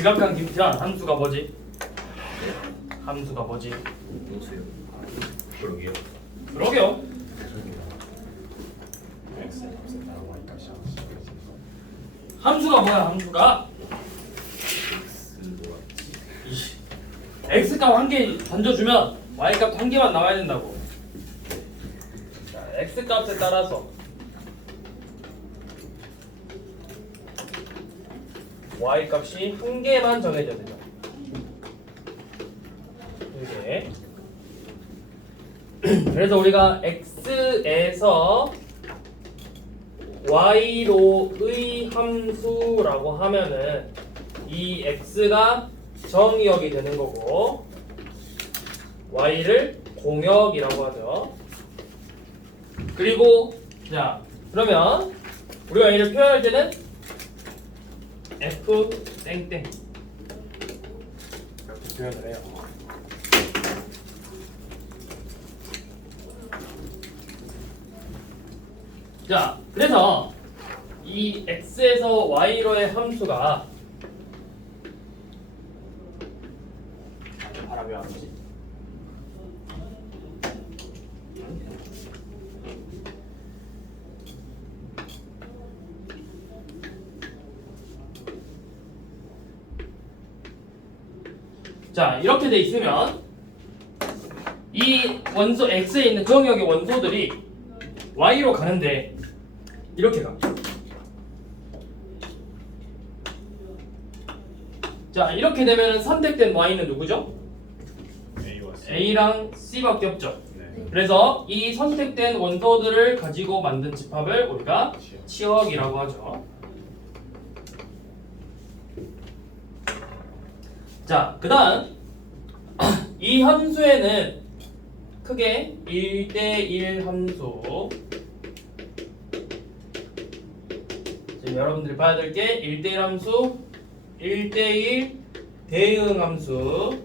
지각한 김태환 함수가 뭐지? 함수가 뭐지? 노수요. 그러게요. 그러게요. x의 값에 따라 y 값이 정해지는 거. 함수가 뭐야? 함수가 x 값 한 개 던져주면 y 값 한 개만 나와야 된다고. 자, x 값에 따라서 y 값이 한 개만 정해져야 되죠. 이게. 그래서 우리가 x에서 y로의 함수라고 하면은 이 x가 정의역이 되는 거고 y를 공역이라고 하죠. 그리고 자 그러면 우리가 얘를 표현할 때는 f 땡땡 이렇게 표현을 해요. 자 그래서 이 x에서 y로의 함수가 바람이 안 오지? 자 이렇게 돼 있으면 이 원소 x에 있는 정역의 원소들이 y로 가는데 이렇게 가. 자 이렇게 되면 선택된 y는 누구죠? a와 c. a랑 c밖에 없죠. 네. 그래서 이 선택된 원소들을 가지고 만든 집합을 우리가 치역. 치역이라고 하죠. 자, 그 다음 이 함수에는 크게 1대1 함수 지금 여러분들이 봐야 될 게 1대1 함수, 1대1 대응 함수,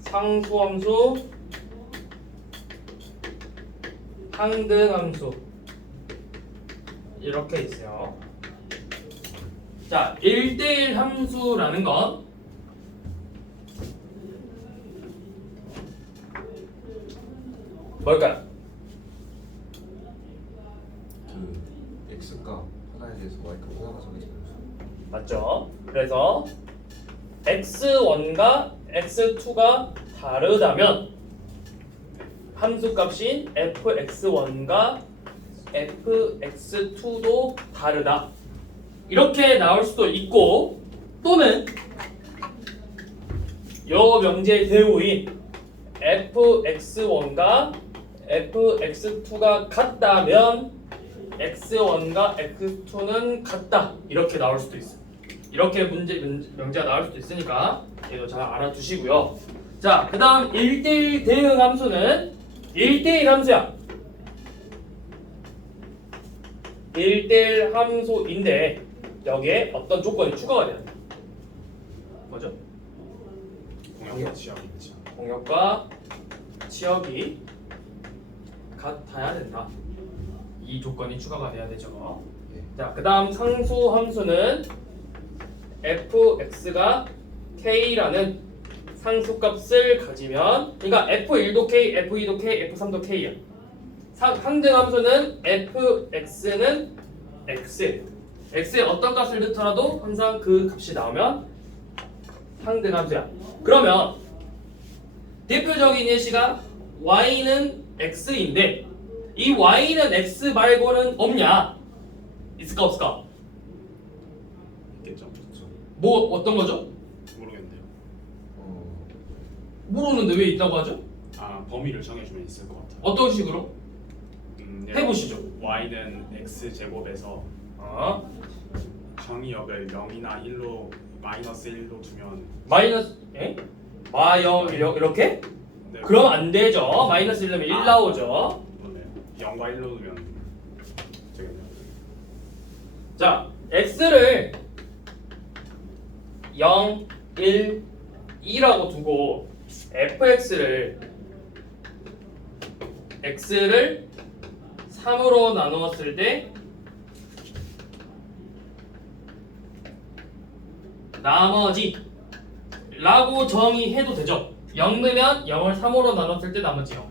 상수 함수, 상등 함수 이렇게 있어요. 자, 1대1 함수라는 건 뭘까요? 그 x가 하나에 대해서 y가 하나가 정해지는 수. 맞죠? 그래서 x1과 x2가 다르다면 함수값인 fx1과 fx2도 다르다. 이렇게 나올 수도 있고 또는 요 명제의 대우인 fx1과 fx2가 같다면 x1과 x2는 같다. 이렇게 나올 수도 있어요. 이렇게 명제가 나올 수도 있으니까 얘도 잘 알아두시고요. 자, 그 다음 1대1 대응 함수는 1대1 함수야. 1대1 함수인데 여기에 어떤 조건이 추가가 돼야 돼. 뭐죠? 공역과 치역이죠. 공역과 치역이 같아야 된다. 이 조건이 추가가 돼야 되죠. 예. 자, 그 다음 상수 함수는 fx가 k라는 상수값을 가지면, 그러니까 f1도 k, f2도 k, f3도 k야. 상등 함수는 fx는 x. x의 어떤 값을 넣더라도 항상 그 값이 나오면 상등 함수야. 그러면 대표적인 예시가 y는 x인데 이 y는 x 말고는 없냐? 있을까 없을까? 있겠죠. 뭐 어떤 거죠? 모르겠네요. 모르는데 왜 있다고 하죠? 아 범위를 정해주면 있을 것 같아요. 어떤 식으로? 해보시죠. y는 x 제곱에서 정의역을 0이나 1로 마이너스 1로 두면 마이너스 마영 이렇게? 네, 그럼 안 되죠. 마이너스 1 넣으면 1 나오죠. 그러네요. 0과 1로 두면 되겠네요. 자, x를 0, 1, 2라고 두고 fx를 x를 3으로 나누었을 때 나머지 라고 정의해도 되죠. 0 넣으면 0을 3으로 나눴을 때 나머지 0,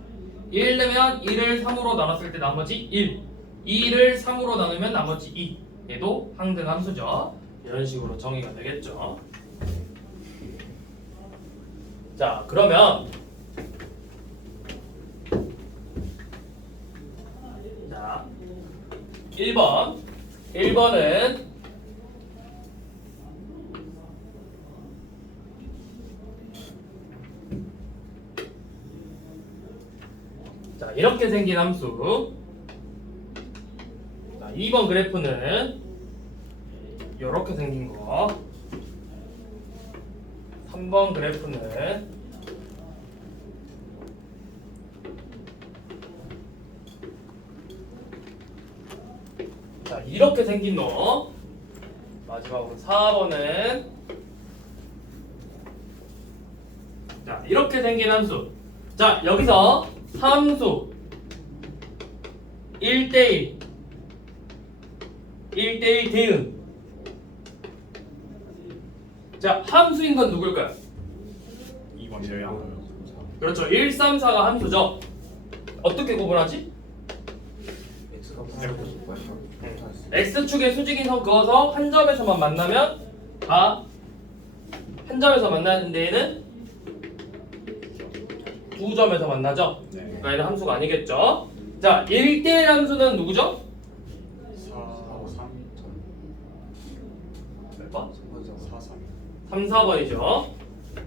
1 넣으면 1을 3으로 나눴을 때 나머지 1, 2를 3으로 나누면 나머지 2. 얘도 항등함수죠. 이런 식으로 정의가 되겠죠. 자, 그러면 자 1번은 자, 이렇게 생긴 함수. 자, 2번 그래프는 이렇게 생긴 거. 3번 그래프는 자, 이렇게 생긴 거. 마지막으로 4번은 자, 이렇게 생긴 함수. 자, 여기서 함수 1대1 대응. 자, 함수인 건 누굴까요? 2번이래요. 그렇죠. 1, 3, 4가 함수죠. 어떻게 구분하지? X가 파란색에서 Y가 파란색. X축의 수직인 선 그어서 한 점에서만 만나면 다 한 점에서 만나는 데에는 두 점에서 만나죠. 네. 그러니까 얘는 함수가 아니겠죠. 자, 1대1 함수는 누구죠? 4, 3, 몇 번? 4, 3. 3, 4번이죠.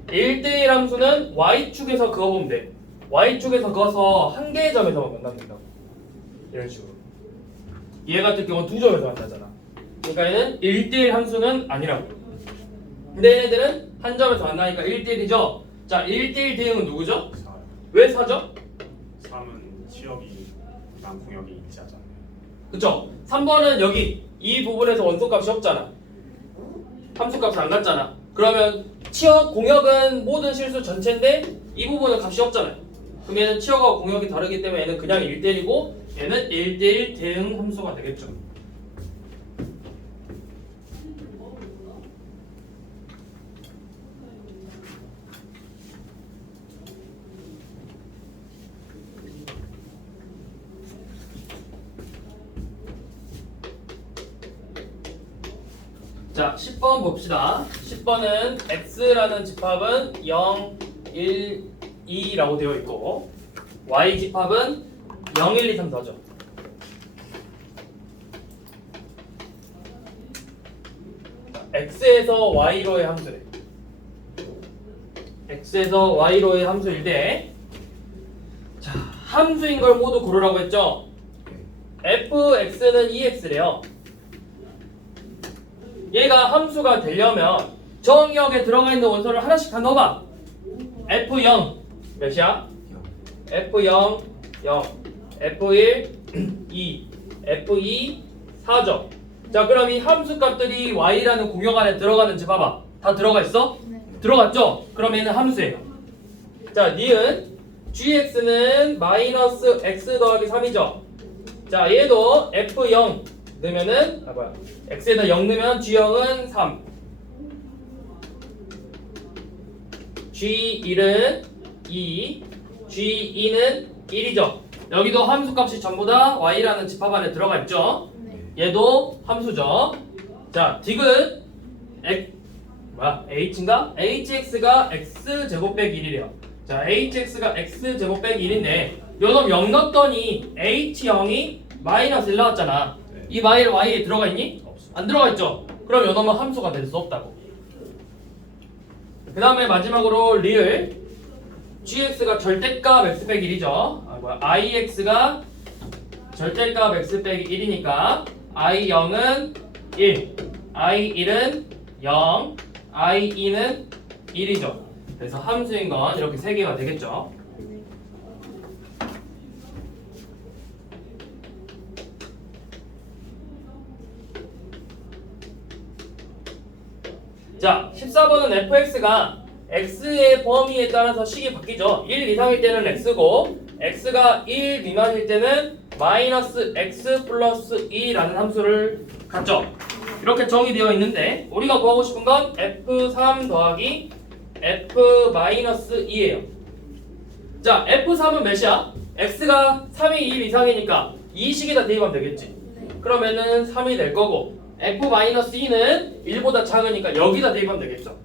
1대1 함수는 Y축에서 그어보면 돼. Y축에서 그어서 한 개의 점에서만 만나면 된다고. 이런 식으로. 얘 같은 경우는 두 점에서 만나잖아. 그러니까 얘는 1대1 함수는 아니라고. 근데 얘네들은 한 점에서 만나니까 1대1이죠. 자, 1대1 대응은 누구죠? 4. 왜 4죠? 3은 치역이랑 공역이 일치하잖아요. 그쵸? 3번은 여기 이 부분에서 원소값이 없잖아. 함수값이 안 같잖아. 그러면 치역, 공역은 모든 실수 전체인데 이 부분은 값이 없잖아요. 그럼 얘는 치역하고 공역이 다르기 때문에 얘는 그냥 1대1이고 얘는 1대1 대응 함수가 되겠죠. 자, 10번 봅시다. 10번은 x라는 집합은 0, 1, 2라고 되어 있고 y 집합은 0, 1, 2, 3, 4죠. x에서 y로의 함수래. x에서 y로의 함수일 때 자, 함수인 걸 모두 고르라고 했죠. fx는 2x래요. 얘가 함수가 되려면 정의역에 들어가 있는 원소를 하나씩 다 넣어봐. F0 몇이야? F0 0, F1 2, F2 4죠. 자, 그럼 이 함수 값들이 y라는 공역 안에 들어가는지 봐봐. 다 들어가 있어? 네. 들어갔죠? 그럼 얘는 함수예요. 자, 니은 gx는 마이너스 x 더하기 3이죠. 자, 얘도 F0 넣으면은 x에다 0 넣으면 g0은 3, g1은 2, g2는 1이죠. 여기도 함수값이 전부 다 y라는 집합 안에 들어가 있죠. 네. 얘도 함수죠. 자, 디귿 h인가? hx가 x제곱 빼기 1이래요. 자, hx가 x제곱 빼기 1인데 요놈 0 넣었더니 h0이 마이너스 1 나왔잖아. 네. 이 y를 y에 들어가 있니? 없어. 안 들어가 있죠? 그럼 요 놈은 함수가 될 수 없다고. 그 다음에 마지막으로 리을 gx가 절대값 x 빼기 1이죠. ix가 절대값 x 빼기 1이니까 i0은 1, i1은 0, i2는 1이죠. 그래서 함수인 건 이렇게 3개가 되겠죠. 자, 14번은 fx가 x의 범위에 따라서 식이 바뀌죠. 1 이상일 때는 x고 x가 1 미만일 때는 마이너스 x 플러스 2라는 함수를 갖죠. 이렇게 정의되어 있는데 우리가 구하고 싶은 건 F3 더하기 F-2예요. 자, F3은 몇이야? X가 3이 1 이상이니까 이 식에다 대입하면 되겠지. 그러면은 3이 될 거고 F-2는 1보다 작으니까 여기다 대입하면 되겠죠.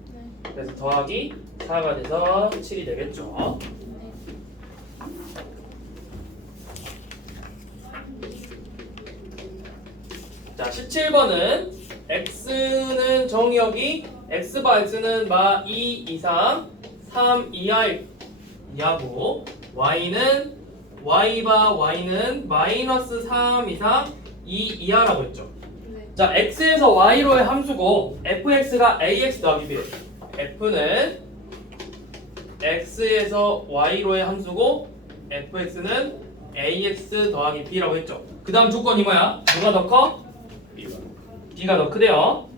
그래서 더하기 4가 돼서 7이 되겠죠. 자, 17번은 x는 정의역이 x바 x는 마 2 이상 3 이하고 y는 y바 y는 마이너스 3 이상 2 이하라고 했죠. 자, x에서 y로의 함수고 fx가 ax 더하기 b예요. f는 x에서 y로의 함수고 fx는 ax 더하기 b라고 했죠. 그 다음 조건이 뭐야? 누가 더 커? B가 b가 더 크대요.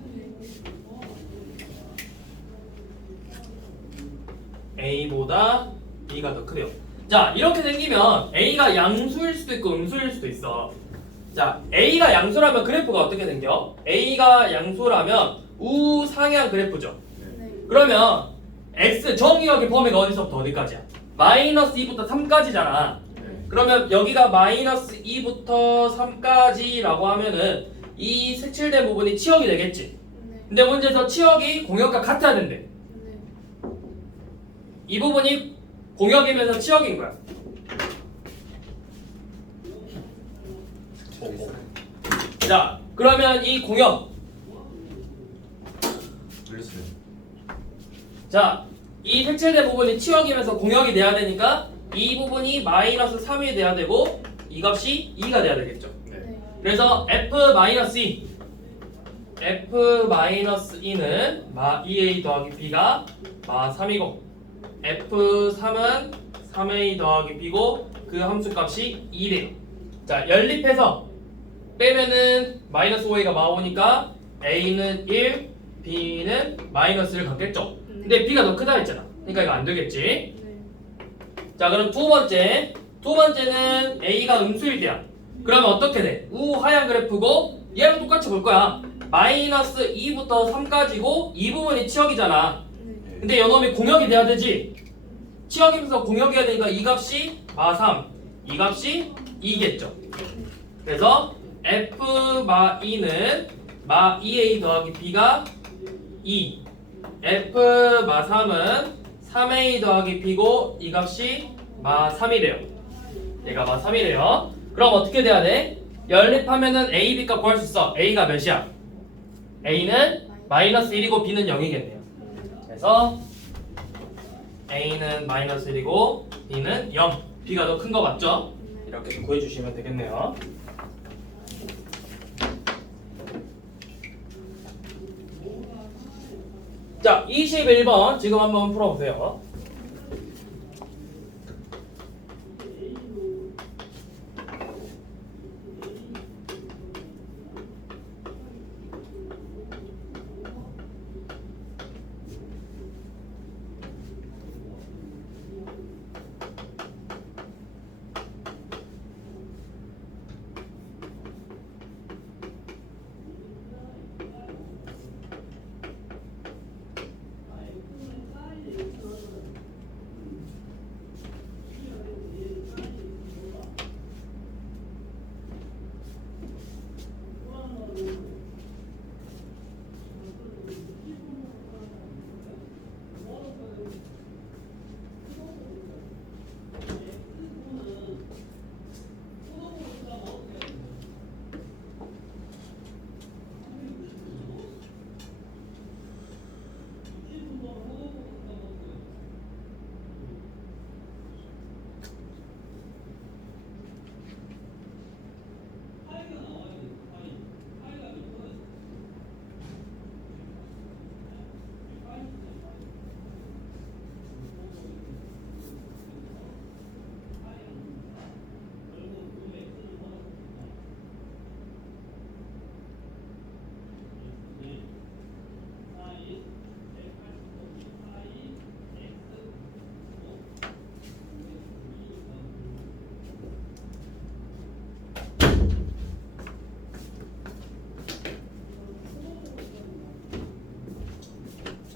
a보다 b가 더 크대요. 자, 이렇게 생기면 a가 양수일 수도 있고 음수일 수도 있어. 자, a가 양수라면 그래프가 어떻게 생겨? a가 양수라면 우상향 그래프죠. 그러면 x 정의역의 범위가 어디서부터 어디까지야? 마이너스 2부터 3까지잖아. 그러면 여기가 마이너스 2부터 3까지라고 하면은 이 색칠된 부분이 치역이 되겠지. 근데 문제에서 치역이 공역과 같아야 된대. 이 부분이 공역이면서 치역인 거야. 자, 그러면 이 공역, 들렸어요. 자, 이 색칠된 부분이 치역이면서 공역이 돼야 되니까 이 부분이 마이너스 3이 돼야 되고 이 값이 2가 돼야 되겠죠. 네. 그래서 F-2 F-2는 마 2a 더하기 b가 마 3이고 F3은 3a 더하기 b고 그 함수값이 2래요. 자, 연립해서 빼면은 마이너스 5a가 마 5니까 a는 1, b는 마이너스 1 갖겠죠. 근데 b가 더 크다 했잖아. 그러니까 이거 안 되겠지. 자, 그럼 두 번째는 a가 음수일 때야. 그러면 어떻게 돼? 우하향 그래프고 얘랑 똑같이 볼 거야. 마이너스 2부터 3까지고 이 부분이 치역이잖아. 근데 요놈이 공역이 돼야 되지. 치역이면서 공역이어야 되니까 이 값이 마 3, 이 값이 2겠죠. 그래서 f 마 2는 마 2a 더하기 b가 2, f 마 3은 3a 더하기 b고 이 값이 마 3이래요. 얘가 마 3이래요. 그럼 어떻게 돼야 돼? 연립하면은 a, b 값 구할 수 있어. a가 몇이야? a는 마이너스 1이고 b는 0이겠네요. 그래서 a는 마이너스 1이고 b는 0. b가 더 큰 거 맞죠? 이렇게 좀 구해주시면 되겠네요. 자, 21번 지금 한번 풀어보세요.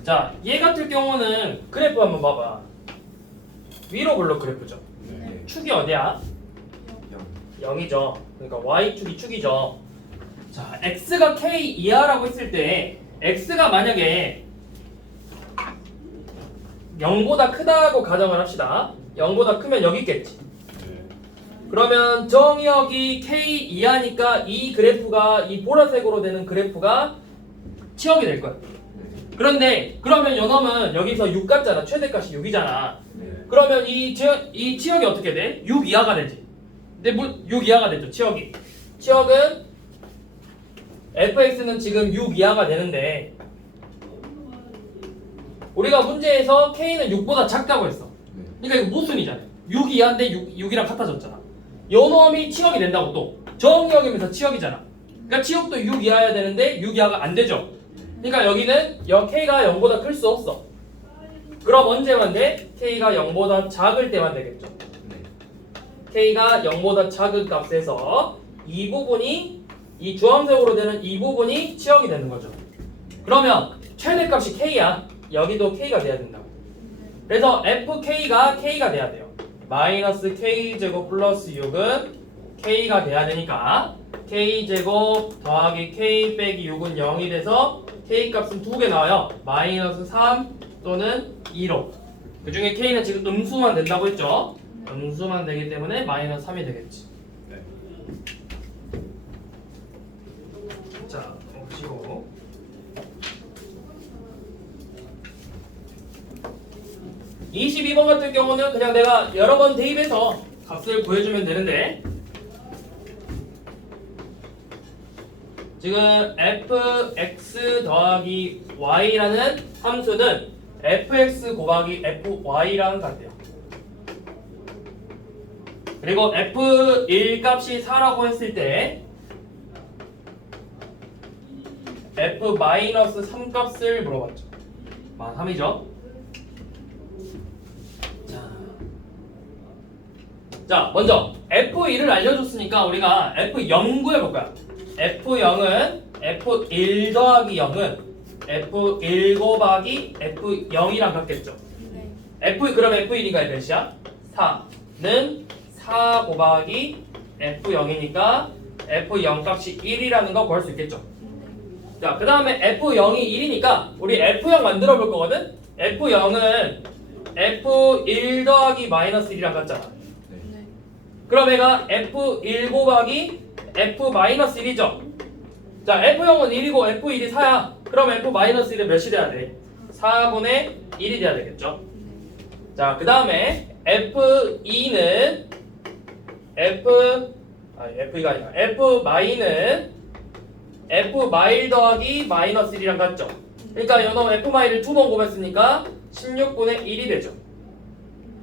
자, 얘 같은 경우는 그래프 한번 봐봐. 위로 블록 그래프죠. 네. 축이 어디야? 0. 0이죠. 그러니까 y축이 축이죠. 자, x가 k 이하라고 했을 때 x가 만약에 0보다 크다고 가정을 합시다. 0보다 크면 여기 있겠지. 네. 그러면 정의역이 k 이하니까 이 그래프가 이 보라색으로 되는 그래프가 치역이 될 거야. 그런데 그러면 요놈은 여기서 6 같잖아. 최대값이 6이잖아. 네. 그러면 이 치역이 어떻게 돼? 6 이하가 되지. 근데 뭐 6 이하가 되죠. 치역이. 치역은 fx는 지금 6 이하가 되는데 우리가 문제에서 k는 6보다 작다고 했어. 네. 그러니까 이거 모순이잖아. 6 이하인데 6이랑 같아졌잖아. 요 놈이 치역이 된다고 또. 정의역이면서 치역이잖아. 그러니까 치역도 6 이하여야 되는데 6 이하가 안 되죠. 그러니까 여기는 k가 0보다 클 수 없어. 그럼 언제만 돼? k가 0보다 작을 때만 되겠죠. 네. k가 0보다 작은 값에서 이 부분이 이 주황색으로 되는 이 부분이 치역이 되는 거죠. 그러면 최대값이 k야. 여기도 k가 돼야 된다고. 그래서 fk가 k가 돼야 돼요. 마이너스 k제곱 플러스 6은 k가 돼야 되니까 k제곱 더하기 k 빼기 6은 0이 돼서 k값은 두 개 나와요. 마이너스 3 또는 2로. 그 중에 k는 지금 음수만 된다고 했죠. 음수만 되기 때문에 마이너스 3이 되겠지. 네. 자, 보시고 22번 같은 경우는 그냥 내가 여러 번 대입해서 값을 구해주면 되는데 지금 fx 더하기 y라는 함수는 fx 곱하기 fy랑 같대요. 그리고 f1 값이 4라고 했을 때 f-3 값을 물어봤죠. 3이죠. 자, 먼저 F1을 알려줬으니까 우리가 F0 구해볼 거야. F0은 F1 더하기 0은 F1 곱하기 F0이랑 같겠죠. 그럼 F1이가 몇이야? 4는 4 곱하기 F0이니까 F0 값이 1이라는 거 구할 수 있겠죠. 자, 그 다음에 F0이 1이니까 우리 F0 만들어 볼 거거든? F0은 F1 더하기 마이너스 1이랑 같잖아. 그럼 얘가 F1 곱하기 F-1이죠. 자, F0은 1이고 F1이 4야. 그럼 F-1은 몇이 돼야 돼? 4분의 1이 돼야 되겠죠. 자, 그 다음에 F2는 F2가 아니라 F-는 F- 더하기 마이너스 1이랑 같죠. 그러니까 요놈 F-를 두 번 곱했으니까 16분의 1이 되죠.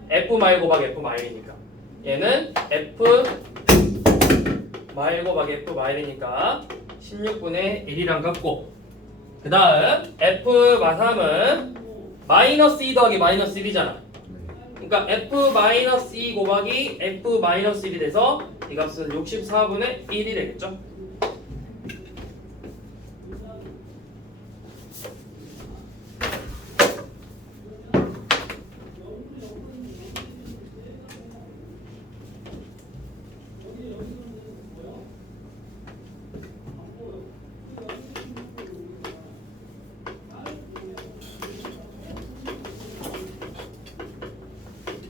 F- 곱하기 F-이니까 얘는 F 마일 곱하기 F 마일이니까 16분의 1이랑 같고 그 다음 F 마삼은 마이너스 2 더하기 마이너스 1이잖아. 그러니까 F 마이너스 2 곱하기 F 마이너스 1이 돼서 이 값은 64분의 1이 되겠죠.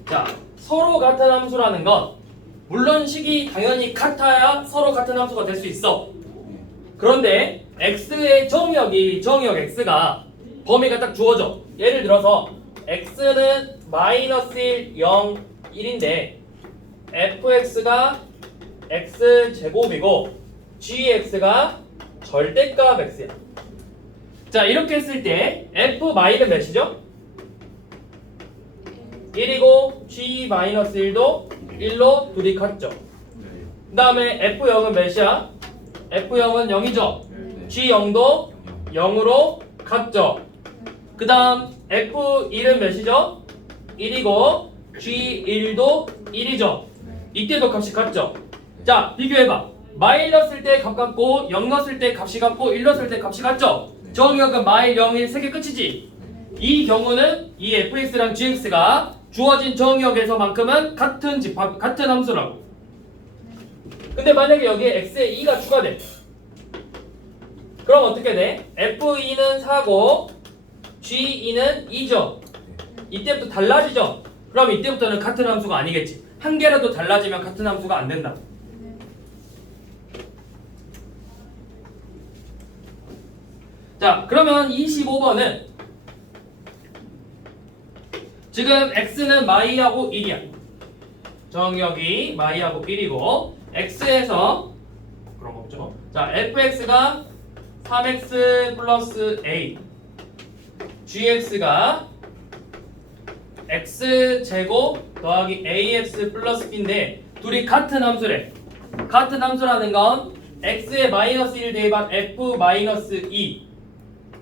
자, 서로 같은 함수라는 건 물론 식이 당연히 같아야 서로 같은 함수가 될 수 있어. 그런데 x의 정의역 x가 범위가 딱 주어져. 예를 들어서 x는 마이너스 1, 0, 1인데 fx가 x제곱이고 gx가 절대값 x야. 자, 이렇게 했을 때 f-는 몇이죠? 1이고 g-1도 1로 둘이 같죠. 그 다음에 f0은 몇이야? f0은 0이죠. g0도 0으로 같죠. 그 다음 f1은 몇이죠? 1이고 g1도 1이죠. 이때도 값이 같죠. 자, 비교해봐. 마일 넣었을 때 값 같고 0 넣었을 때 값이 같고 1 넣었을 때 값이 같죠. 정의역은 마일 0, 1 세 개 끝이지. 이 경우는 이 fx랑 gx가 주어진 정의역에서만큼은 같은 집합, 같은 함수라고. 근데 만약에 여기에 x에 2가 추가돼. 그럼 어떻게 돼? f2는 4고 g2는 2죠. 이때부터 달라지죠. 그럼 이때부터는 같은 함수가 아니겠지. 한 개라도 달라지면 같은 함수가 안 된다. 자, 그러면 25번은 지금 x는 마이하고 1이야. 정역이 마이하고 1이고 x에서 그런 거 없죠. 자, fx가 3x 플러스 a, gx가 x제곱 더하기 ax 플러스 b인데 둘이 같은 함수래. 같은 함수라는 건 x에 마이너스 1 대입한 f 마이너스 2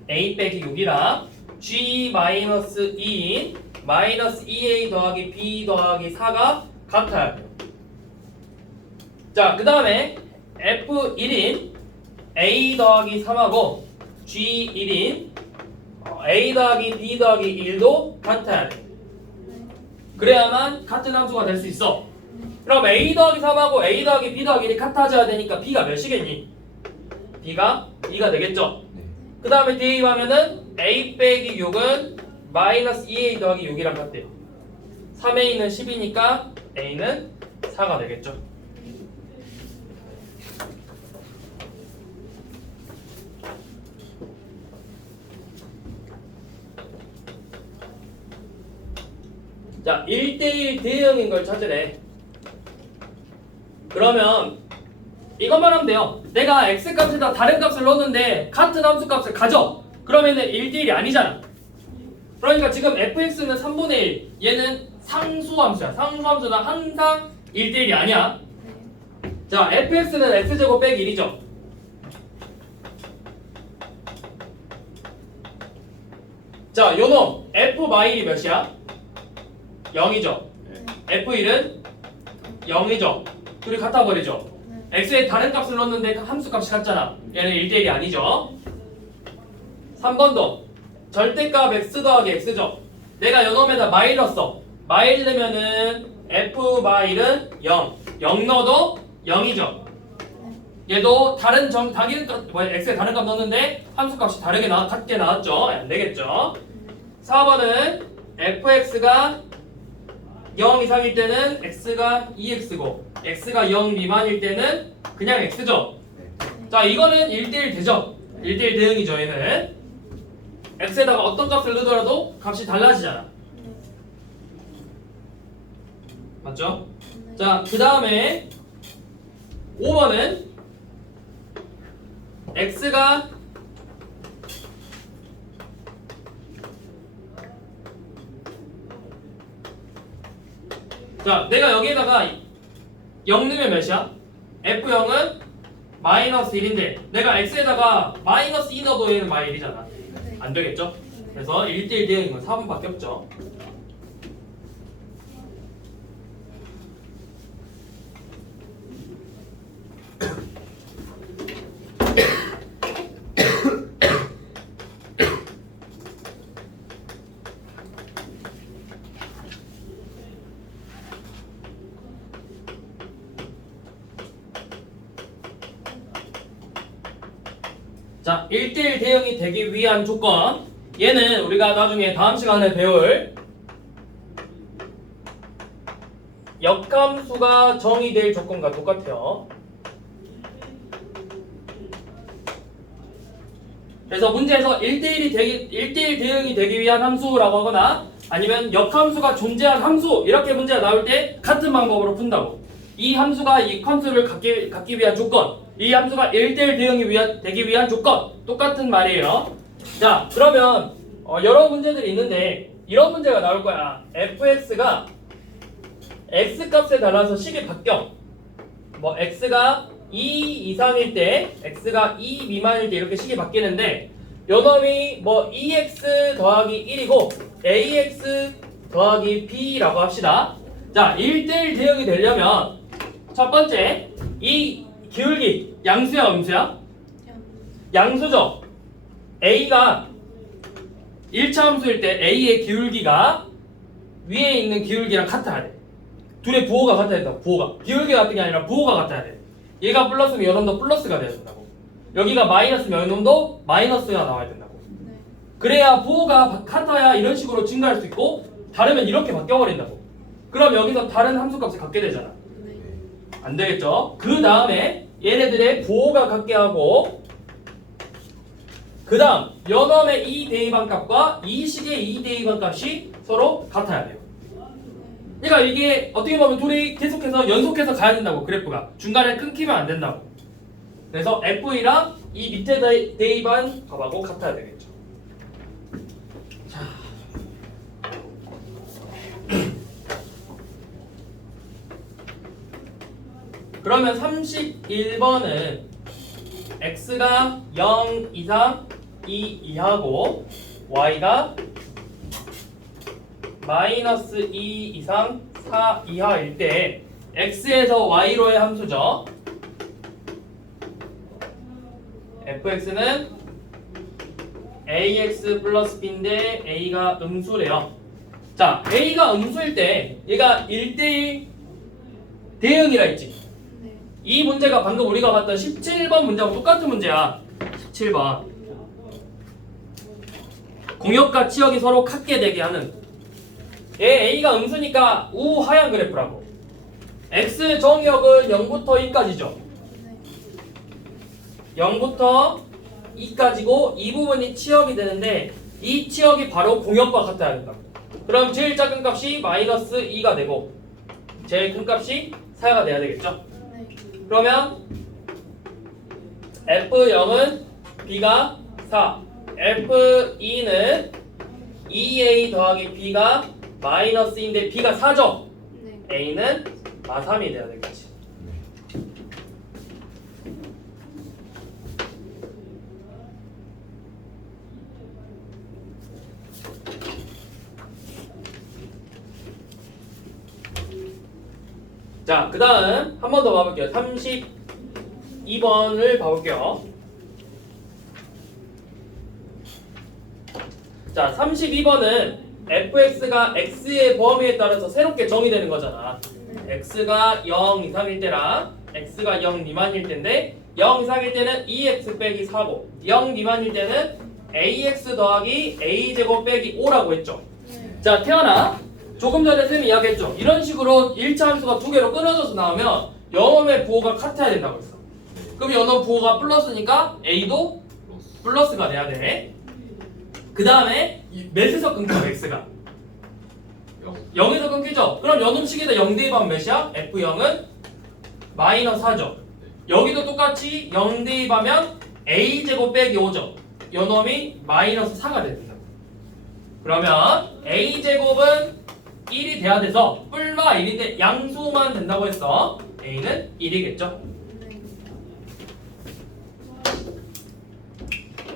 a 빼기 6이랑 g 마이너스 2인 마이너스 2a 더하기 b 더하기 4가 같아야 돼요. 자, 그 다음에 f1인 a 더하기 3하고 g1인 a 더하기 b 더하기 1도 같아야 돼. 그래야만 같은 함수가 될 수 있어. 그럼 a 더하기 3하고 a 더하기 b 더하기 1이 같아져야 되니까 b가 몇이겠니? b가 2가 되겠죠? 네. 그 다음에 대입하면은 a 빼기 6은 마이너스 2a 더하기 6이랑 같대요. 3a는 10이니까 a는 4가 되겠죠. 자, 1대1 대응인 걸 찾으래. 그러면 이것만 하면 돼요. 내가 x값에다 다른 값을 넣었는데 같은 함수 값을 가져. 그러면은 1대1이 아니잖아. 그러니까 지금 fx는 3분의 1, 얘는 상수함수야. 상수함수는 항상 1대1이 아니야. 자, fx는 x제곱 빼기 1이죠. 자, 요놈 f 마일이 몇이야? 0이죠. f1은 0이죠. 둘이 같아 버리죠. x에 다른 값을 넣었는데 함수 값이 같잖아. 얘는 1대1이 아니죠. 3번도 절대값 x 더하기 x죠. 내가 요놈에다 마일 넣었어. 마일 넣으면은 f 마일은 0. 0 넣어도 0이죠. 얘도 다른 x에 다른 값 넣었는데 함수 값이 같게 나왔죠. 안 되겠죠. 4번은 fx가 0 이상일 때는 x가 2x고 x가 0 미만일 때는 그냥 x죠. 자, 이거는 1대1 되죠. 1대1 대응이죠. 얘는 x에다가 어떤 값을 넣더라도 값이 달라지잖아. 맞죠? 자, 그 다음에 5번은 x가 자, 내가 여기에다가 0 넣으면 몇이야? f0은 마이너스 1인데 내가 x에다가 마이너스 2 넣어도 얘는 마이너스 1이잖아. 안 되겠죠? 그래서 1대1 대응인 건 4번밖에 없죠. 자, 1대1 대응이 되기 위한 조건, 얘는 우리가 나중에 다음 시간에 배울 역함수가 정의될 조건과 똑같아요. 그래서 문제에서 1대1 대응이 되기 위한 함수라고 하거나 아니면 역함수가 존재한 함수 이렇게 문제가 나올 때 같은 방법으로 푼다고. 이 함수가 이 함수를 갖기 위한 조건, 이 함수가 1대1 대응이 되기 위한 조건 똑같은 말이에요. 자, 그러면 여러 문제들이 있는데 이런 문제가 나올 거야. fx가 x값에 따라서 식이 바뀌어. 뭐 x가 2 이상일 때, x가 2 미만일 때 이렇게 식이 바뀌는데 요 놈이 뭐 2x 더하기 1이고 ax 더하기 b라고 합시다. 자, 1대1 대응이 되려면 첫 번째, 이 기울기 양수야 음수야? 양수죠. a가 1차 함수일 때 A의 기울기가 위에 있는 기울기랑 같아야 돼. 둘의 부호가 같아야 된다고. 부호가 기울기 같은 게 아니라 부호가 같아야 돼. 얘가 플러스면 요놈도 플러스가 돼야 된다고. 여기가 마이너스면 요놈도 마이너스가 나와야 된다고. 네. 그래야 부호가 같아야 이런 식으로 증가할 수 있고 다르면 이렇게 바뀌어버린다고. 그럼 여기서 다른 함수값이 같게 되잖아. 네. 안 되겠죠? 그 다음에 얘네들의 부호가 같게 하고 그 다음 연놈의 이 대입한 값과 이 식의 이 대입한 값이 서로 같아야 돼요. 그러니까 이게 어떻게 보면 둘이 계속해서 연속해서 가야 된다고. 그래프가 중간에 끊기면 안 된다고. 그래서 FE랑 이 밑에 대입한 값하고 같아야 되겠죠. 자, 그러면 31번은 x가 0 이상 2 이하고 y가 마이너스 2 이상 4 이하일 때 x에서 y로의 함수죠. fx는 ax 플러스 b인데 a가 음수래요. 자, a가 음수일 때 얘가 1대1 대응이라 했지. 네. 이 문제가 방금 우리가 봤던 17번 문제하고 똑같은 문제야. 17번 공역과 치역이 서로 같게 되게 하는. 얘 a가 음수니까 우하향 그래프라고. x 정역은 0부터 2까지죠. 네. 0부터 2까지고 이 부분이 치역이 되는데 이 치역이 바로 공역과 같아야 된다고. 그럼 제일 작은 값이 마이너스 2가 되고 제일 큰 값이 4가 돼야 되겠죠. 네. 그러면 F0은 B가 4, F2는 2A 더하기 B가 마이너스인데 B가 4죠. 네. A는 마3이 돼야 되겠지. 자, 그 다음 한 번 더 봐볼게요. 32번을 봐볼게요. 자, 32번은 fx가 x의 범위에 따라서 새롭게 정의되는 거잖아. x가 0 이상일 때랑 x가 0 미만일 때인데 0 이상일 때는 2x 빼기 4고 0 미만일 때는 ax 더하기 a제곱 빼기 5라고 했죠. 네. 자, 태어나 조금 전에 쌤이 이야기했죠. 이런 식으로 1차 함수가 두 개로 끊어져서 나오면 연놈의 부호가 같아야 된다고 했어. 그럼 연놈 부호가 플러스니까 a도 플러스가 돼야 돼. 그 다음에 몇에서 끊겨 x가? 0에서 끊기죠. 그럼 연놈식에다 0 대입하면 몇이야? f0은 마이너스 4죠. 여기도 똑같이 0 대입하면 a제곱 빼기 5죠. 연놈이 마이너스 4가 된다. 그러면 a제곱은 1이 돼야 돼서 뿔마 1인데 양수만 된다고 했어. a는 1이겠죠. 네.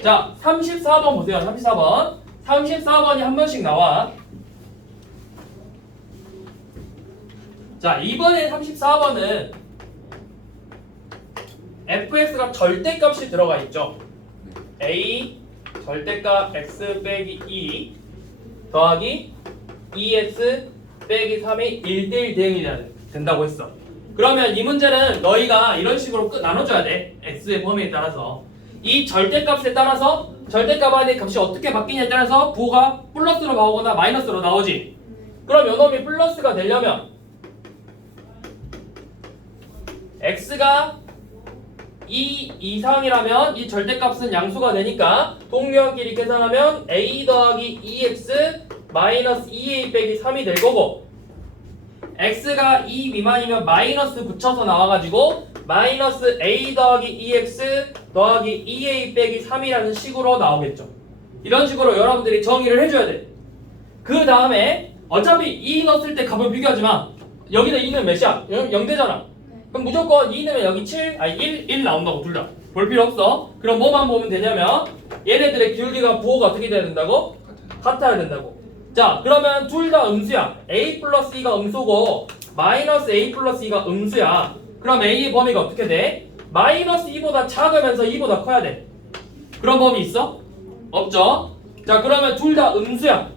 자, 34번 보세요. 34번. 34번이 한 번씩 나와. 자, 이번에 34번은 fx가 절대값이 들어가 있죠. a 절대값 x 빼기 2 더하기 2x 빼기 3이 1대1 대응이 된다고 했어. 그러면 이 문제는 너희가 이런 식으로 나눠줘야 돼. x의 범위에 따라서. 이 절대값에 따라서 절대값 안에 값이 어떻게 바뀌냐에 따라서 부호가 플러스로 나오거나 마이너스로 나오지. 그럼 요놈이 플러스가 되려면 x가 2 이상이라면 이 절대값은 양수가 되니까 동료끼리 계산하면 a 더하기 2x 마이너스 2a 빼기 3이 될 거고 x가 2 미만이면 마이너스 붙여서 나와가지고 마이너스 a 더하기 2x 더하기 2a 빼기 3이라는 식으로 나오겠죠. 이런 식으로 여러분들이 정의를 해줘야 돼. 그 다음에 어차피 2 넣었을 때 값을 비교하지 마. 여기다 2는 몇이야? 0 되잖아. 그럼 무조건 2 넣으면 여기 1 나온다고 둘 다. 볼 필요 없어. 그럼 뭐만 보면 되냐면 얘네들의 기울기가 부호가 어떻게 돼야 된다고? 같아야 된다고. 자, 그러면 둘 다 음수야. a 플러스 2가 음수고 마이너스 a 플러스 2가 음수야. 그럼 a의 범위가 어떻게 돼? 마이너스 2보다 작으면서 2보다 커야 돼. 그런 범위 있어? 없죠? 자 그러면 둘 다 음수야.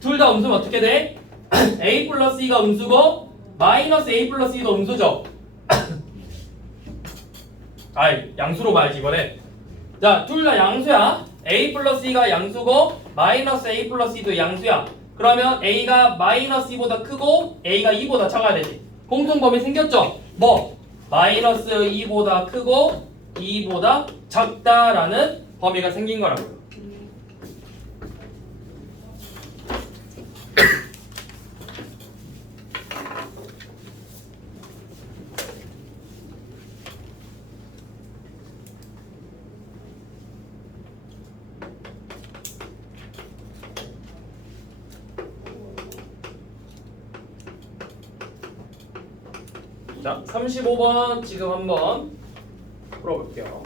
둘 다 음수면 어떻게 돼? a 플러스 2가 음수고 마이너스 a 플러스 2도 음수죠. 아이 양수로 봐야지 이번에. 자 둘 다 양수야. a 플러스 2가 양수고 마이너스 a 플러스 2도 양수야. 그러면 a가 마이너스 2보다 크고 a가 2보다 작아야 되지. 공통범위 생겼죠? 뭐? 마이너스 2보다 크고 2보다 작다라는 범위가 생긴 거라고요. 자, 35번 지금 한번 풀어볼게요.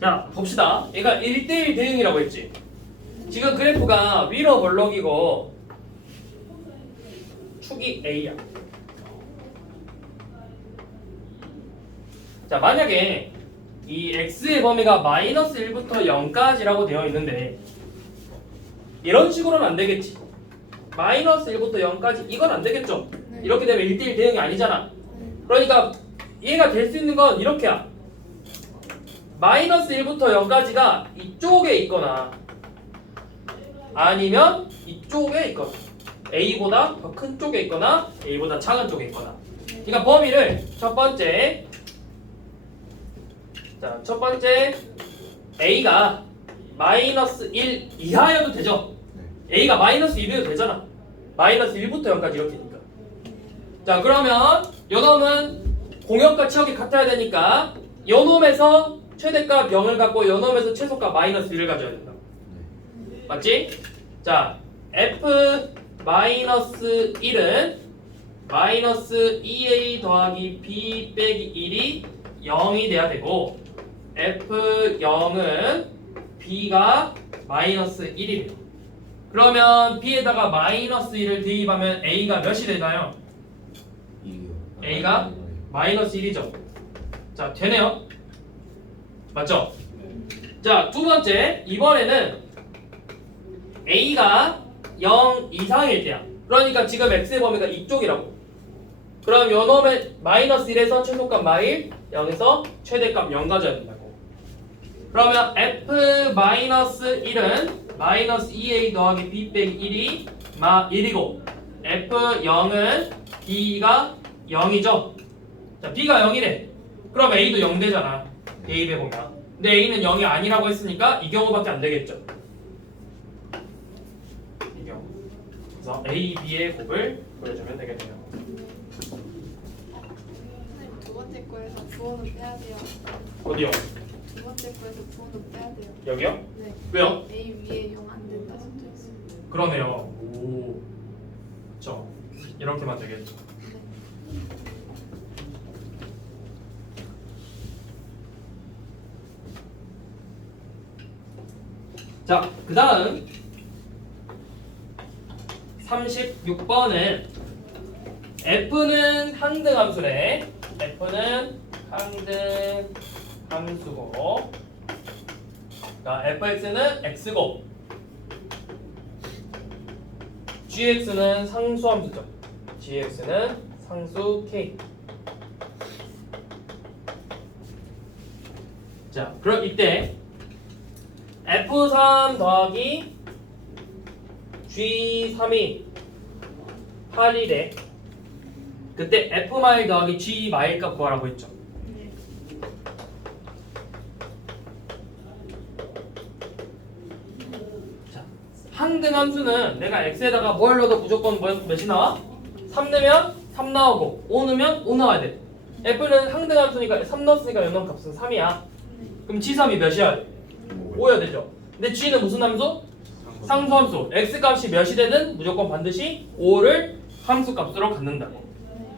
자 봅시다. 얘가 1대1 대응이라고 했지. 지금 그래프가 위로 볼록이고 축이 A야. 자 만약에 이 X의 범위가 마이너스 1부터 0까지라고 되어 있는데 이런 식으로는 안 되겠지. 마이너스 1부터 0까지 이건 안 되겠죠. 네. 이렇게 되면 1대1 대응이 아니잖아. 그러니까 얘가 될 수 있는 건 이렇게야. 마이너스 1부터 0까지가 이쪽에 있거나 아니면 이쪽에 있거나 A보다 더 큰 쪽에 있거나 A보다 작은 쪽에 있거나. 그러니까 범위를 첫 번째 A가 마이너스 1 이하여도 되죠. A가 마이너스 1이어도 되잖아. 마이너스 1부터 0까지 이렇게니까. 자 그러면 요놈은 공역과 치역이 같아야 되니까 요놈에서 최대값 0을 갖고 요놈에서 최소값 마이너스 1을 가져야 된다. 맞지? 자 F 마이너스 1은 마이너스 2A 더하기 B 빼기 1이 0이 돼야 되고 F0은 B가 마이너스 1이래요. 그러면 B에다가 마이너스 1을 대입하면 A가 몇이 되나요? A가 마이너스 1이죠. 자 되네요. 맞죠? 자, 두 번째, 이번에는 a가 0 이상일 때야. 그러니까 지금 x의 범위가 이쪽이라고. 그럼 요 놈의 마이너스 1에서 최소값 마일 0에서 최대값 0 가져야 된다고. 그러면 f 마이너스 1은 마이너스 2a 더하기 b 빼기 1이 마 1이고 f 0은 b가 0이죠. 자, b가 0이래. 그럼 a도 0 되잖아. 대입해 보면. 근데 a는 0이 아니라고 했으니까 이 경우밖에 안 되겠죠. 이 경우. 그래서 a, b의 곱을 보여주면 되겠네요. 선생님 두 번째 거에서 부호는 빼야 돼요. 어디요? 두 번째 거에서 부호는 빼야 돼요. 여기요? 네. 왜요? A 위에 0 안 된다 적혀 있어요. 그러네요. 오. 그쵸. 이렇게만 되겠죠. 자, 그 다음 36번은 f는 항등 함수래. f는 항등 함수고, 자, fx는 x고, gx는 상수 함수죠. gx는 상수 k. 자, 그럼 이때 F3 더하기 G3이 8이래. 그때 F 마일 더하기 G 마일 값 구하라고 했죠. 네. 자, 항등 함수는 내가 x에다가 뭘 넣어도 무조건 몇이 나와? 3 넣으면 3 나오고 5 넣으면 5 나와야 돼. F는 항등 함수니까 3 넣었으니까 연놈 값은 3이야. 그럼 G3이 몇이야? 5여야 되죠. 근데 G는 무슨 함수? 상수 함수. X 값이 몇이 되든 무조건 반드시 5를 함수 값으로 갖는다고.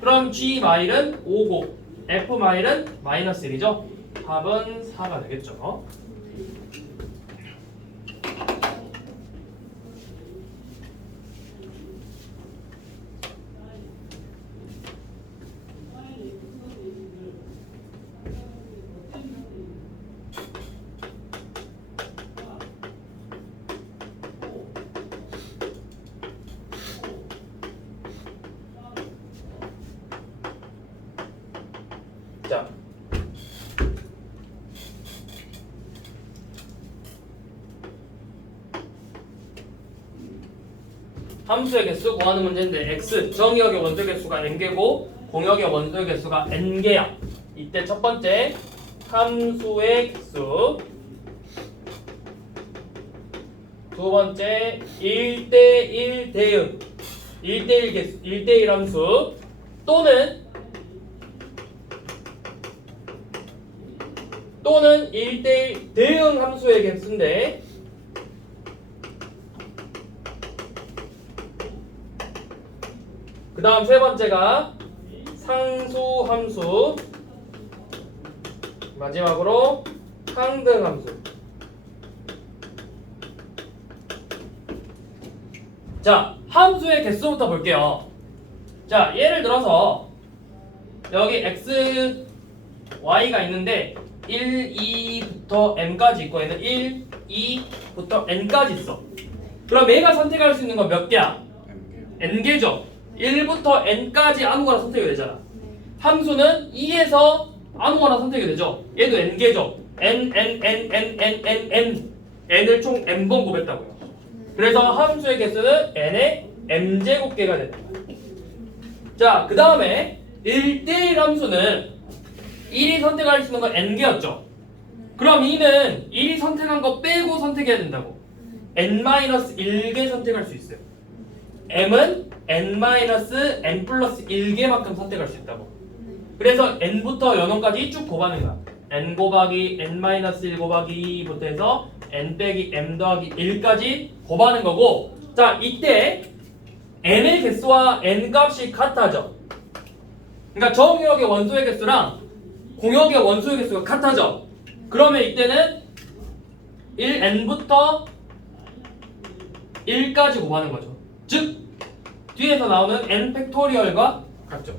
그럼 G 마일은 5고 F 마일은 마이너스 1이죠. 답은 4가 되겠죠. 자, 함수의 개수 구하는 문제인데 x 정의역의 원소의 개수가 n개고 공역의 원소의 개수가 n개야. 이때 첫 번째 함수의 개수, 두 번째 1대1 대응, 1대1 개수, 1대1 함수 또는 1대1 대응 함수의 개수인데 그 다음 세 번째가 상수 함수, 마지막으로 항등 함수. 자, 함수의 개수부터 볼게요. 자, 예를 들어서 여기 x, y가 있는데 1, 2부터 m까지 있고 얘는 1, 2부터 n까지 있어. 그럼 얘가 선택할 수 있는 건 몇 개야? n개죠. 1부터 n까지 아무거나 선택이 되잖아. 함수는 2에서 아무거나 선택이 되죠. 얘도 n개죠. n을 총 n번 곱했다고요. 그래서 함수의 개수는 n의 m제곱개가 된다. 자, 그 다음에 1대1 함수는 1이 선택할 수 있는 건 n개였죠. 그럼 2는 1이 선택한 거 빼고 선택해야 된다고. n-1개 선택할 수 있어요. m은 n-n 플러스 1개만큼 선택할 수 있다고. 그래서 n부터 연원까지 쭉 곱하는 거야. n 곱하기 n-1 곱하기 2부터 해서 n 빼기 m 더하기 1까지 곱하는 거고, 자, 이때 n의 개수와 n 값이 같아져. 그러니까 정의역의 원소의 개수랑 공역의 원소의 개수가 같아져. 그러면 이때는 1n부터 1까지 곱하는 거죠. 즉 뒤에서 나오는 n 팩토리얼과 같죠.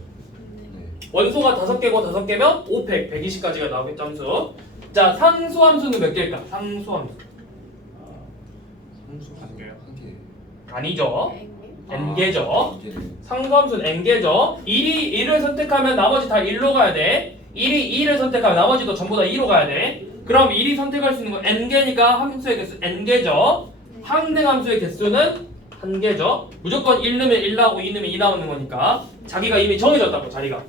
원소가 5개고 5개면 5팩 120까지가 나오겠죠. 함수. 자, 상수함수는 몇 개일까? 상수함수. 함수 한 개요? 한 개. 아니죠. 네. n개죠. 두 개네. 상수함수는 n개죠. 1이 1을 선택하면 나머지 다 1로 가야 돼. 1이 2를 선택하면 나머지도 전부 다 2로 가야 돼. 그럼 1이 선택할 수 있는 건 n개니까 함수의 개수 n개죠. 항등 함수의 개수는 한 개죠. 무조건 1 넣으면 1 나오고 2 넣으면 2 나오는 거니까 자기가 이미 정해졌다고 자리가.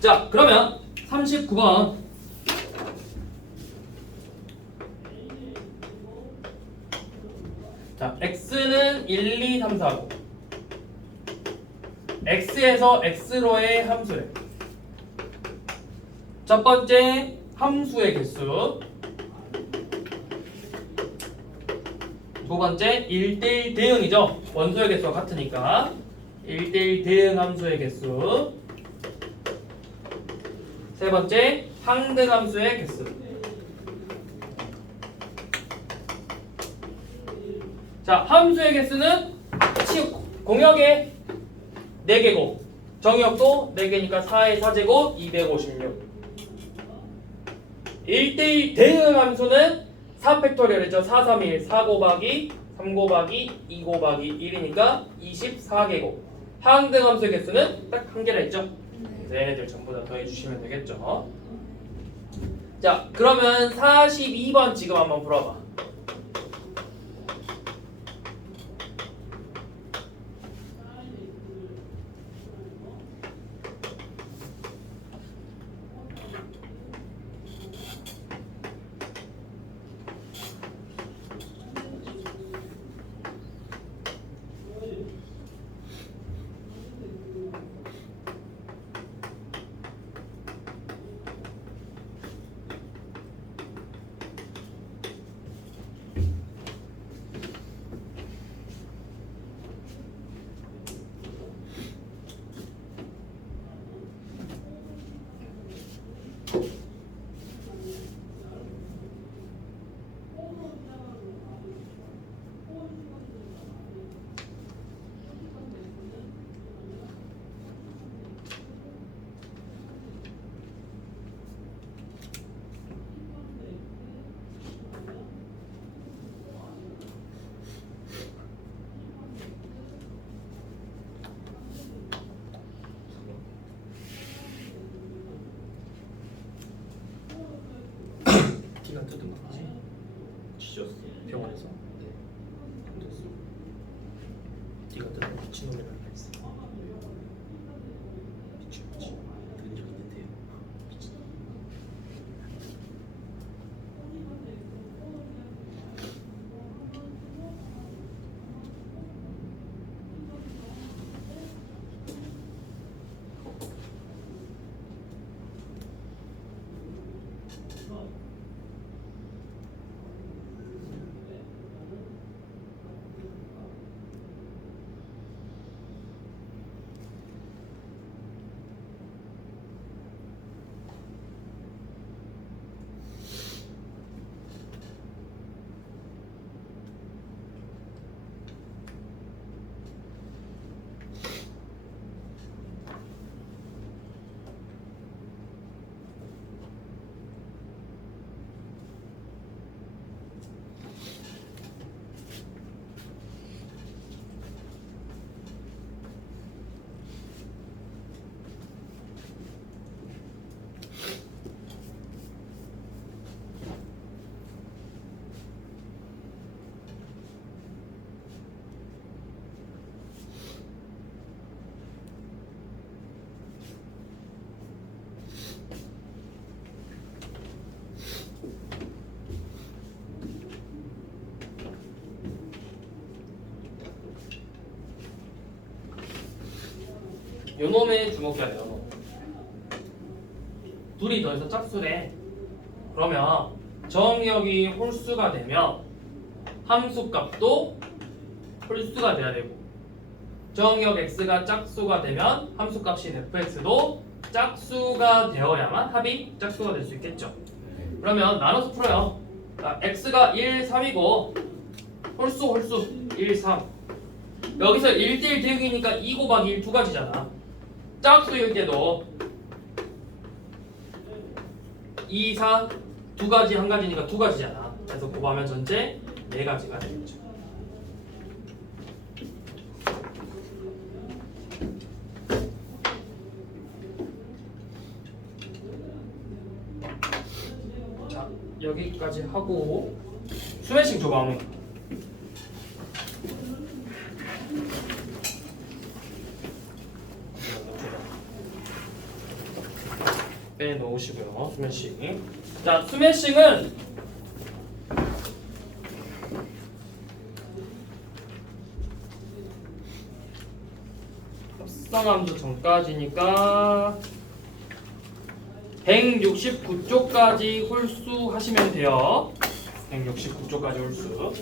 자, 그러면 39번. 자, x는 1, 2, 3, 4고 x에서 x로의 함수래. 첫 번째 함수의 개수, 두 번째 1대1 대응이죠. 원소의 개수와 같으니까 1대1 대응 함수의 개수, 세 번째 항등 함수의 개수. 자, 함수의 개수는 공역의 4개고 정역도 4개니까 4의 4제곱 256. 1대1 대응 함수는 4팩토리얼이죠. 4, 3, 1, 4 곱하기 3 곱하기 2 곱하기 1이니까 24개곱. 항등 함수의 개수는 딱 한 개라 했죠. 그래서 얘네들 전부 다 더해주시면 되겠죠. 자, 그러면 42번 지금 한번 풀어봐. 티가 뜯은 거지? 찢었어 병원에서? 네. 됐어. 티가 뜯은 거 미친놈이라는 말 있어. 미친 들은 적 있는데요. 미친. 요놈에 주목해야 돼요. 요놈. 둘이 더해서 짝수래. 그러면 정역이 홀수가 되면 함수값도 홀수가 돼야 되고, 정역 x가 짝수가 되면 함수값인 fx도 짝수가 되어야만 합이 짝수가 될 수 있겠죠. 그러면 나눠서 풀어요. 자, x가 1, 3이고 홀수 1, 3. 여기서 1대1 대응이니까 2 곱하기 1 두 가지잖아. 짝수일 때도 2, 4 두 가지 한 가지니까 두 가지잖아. 그래서 곱하면 전체 네 가지가 되겠죠. 자, 여기까지 하고 스매싱 줘봐. 어머니. 빼놓으시고요. 스매싱. 자, 스매싱은 합성함수 전까지니까 169쪽까지 홀수 하시면 돼요. 169쪽까지 홀수.